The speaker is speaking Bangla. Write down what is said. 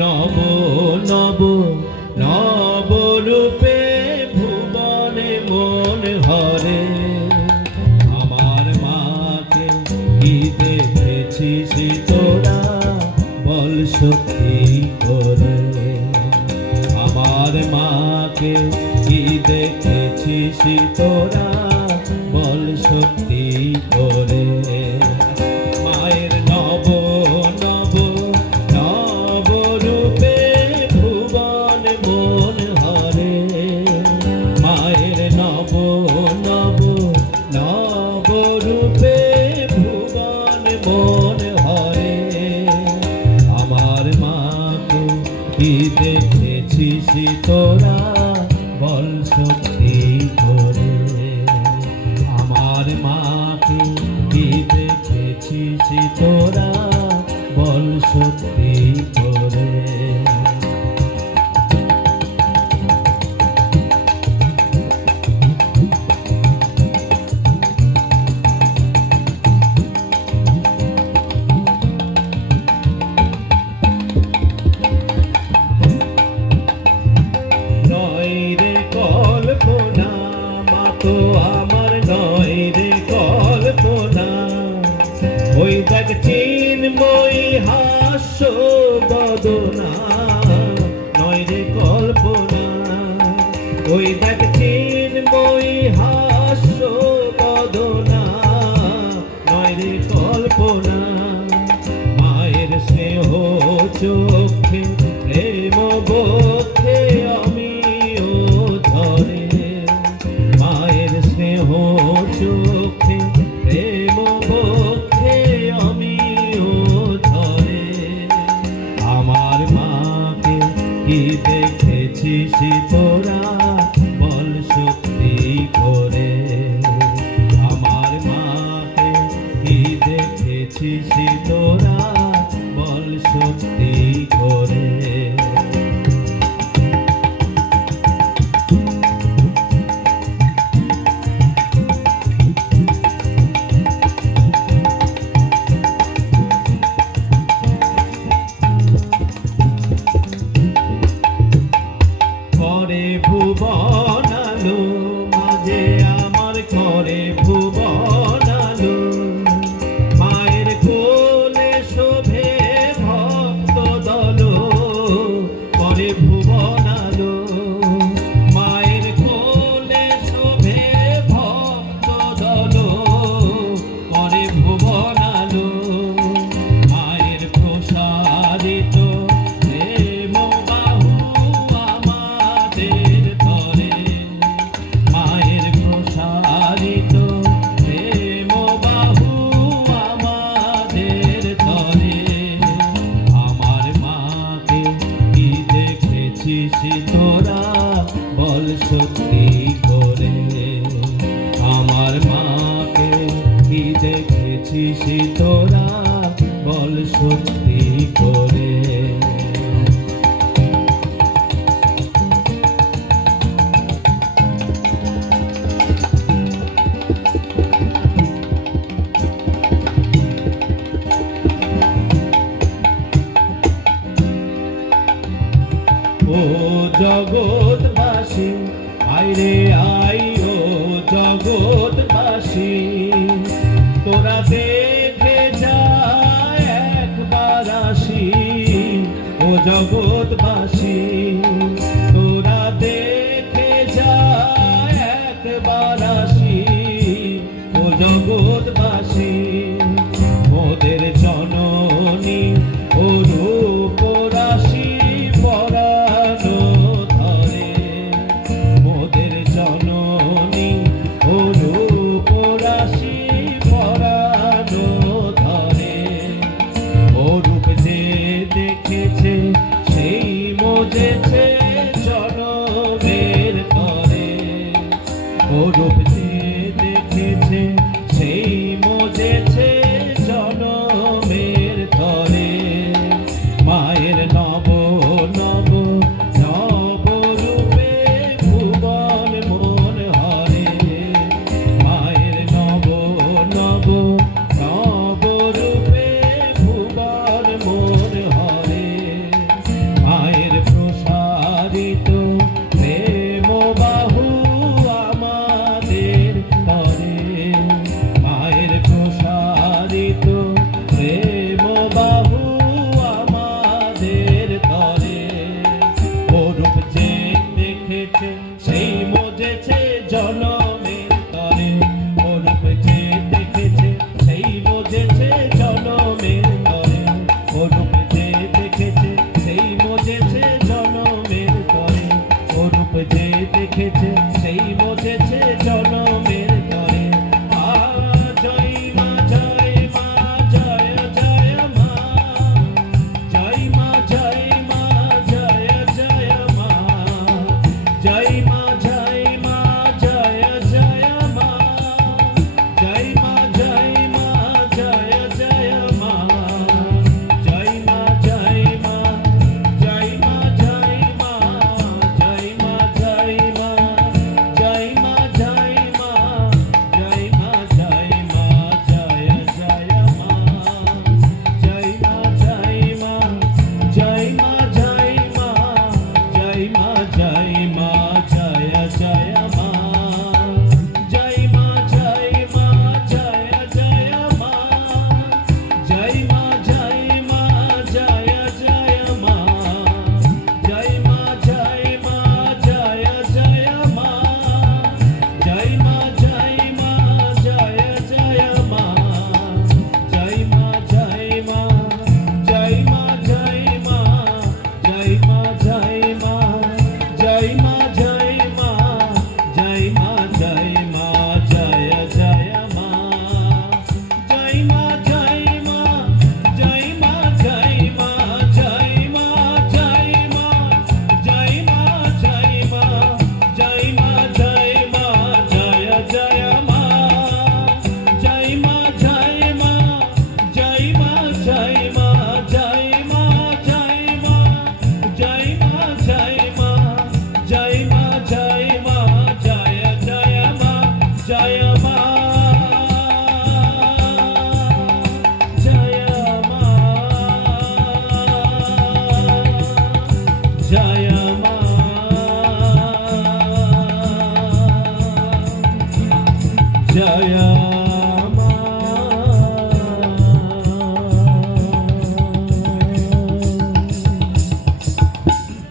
নব নব নব রূপে ভুবনে মন হরে। আমার মাকে কি দেখেছিস তোরা বল সত্যি করে। আমার মাকে কি দেখেছিস তোরা বল সত্যি করে। মায়ের নব নব নব রূপে ভুবন মন হরে। মায়ের নব নব নব রূপে ভুবন মন হরে। আমার মাকে কি দেখেছিস তোরা বল সত্যি করে। আমার মাকে কি দেখেছিস তোরা বল সত্যি করে। নয় রে কল্পনা মা তো আমার নয় রে কল্পনা। ওই দেখ চিন্ময়ী হাস্য বদনা নয় রে কল্পনা। ওই দেখ চিন্ময়ী হাস্য বদনা নয় রে কল্পনা। মায়ের স্নেহ চোখে প্রেম বক্ষে আমিও ধরে। মায়ের স্নেহ চোখে প্রেম বক্ষে আমিও ধরে। আমার মাকে কি দেখেছিস তোরা বল সত্যি করে। আমার মাকে কি দেখেছিস তোরা বল সত্যি করে। করে ভুবন আলো মাঝে আমার করে ভুবন আলো। মায়ের কোলে শোভে ভক্ত দল করে ভুবন আলো। মায়ের কোলে শোভে ভক্ত দল করে ভুবন আলো। মায়ের প্রসারিত প্রেম বাহু আমাদের ধরে। মায়ের প্রসারিত প্রেম বাহু আমাদের ধরে। আমার মাকে কি দেখেছিস তোরা বল সত্যি করে। আমার মাকে কি দেখেছিস তোরা বল সত্যি করে। ও জগৎবাসী আয় রে আয় ও জগৎবাসী। তোরা দেখে যা একবার আসি ও জগৎবাসী। তোরা দেখে যা একবার আসি ও জগৎবাসী। মোদের জননী ও রূপ রাশি পরানো ধরে। মোদের জননী ও রূপ রাশি পরানো ধরে। ও রূপ যে দেখেছে সেই মজেছে জনমের তরে। ও রূপ যে দেখেছে সেই মজেছে জনমের তরে। মায়ের নব নব নব রূপে ভুবন মন হরে। মায়ের নব নব নব রূপে ভুবন মন হরে। জয়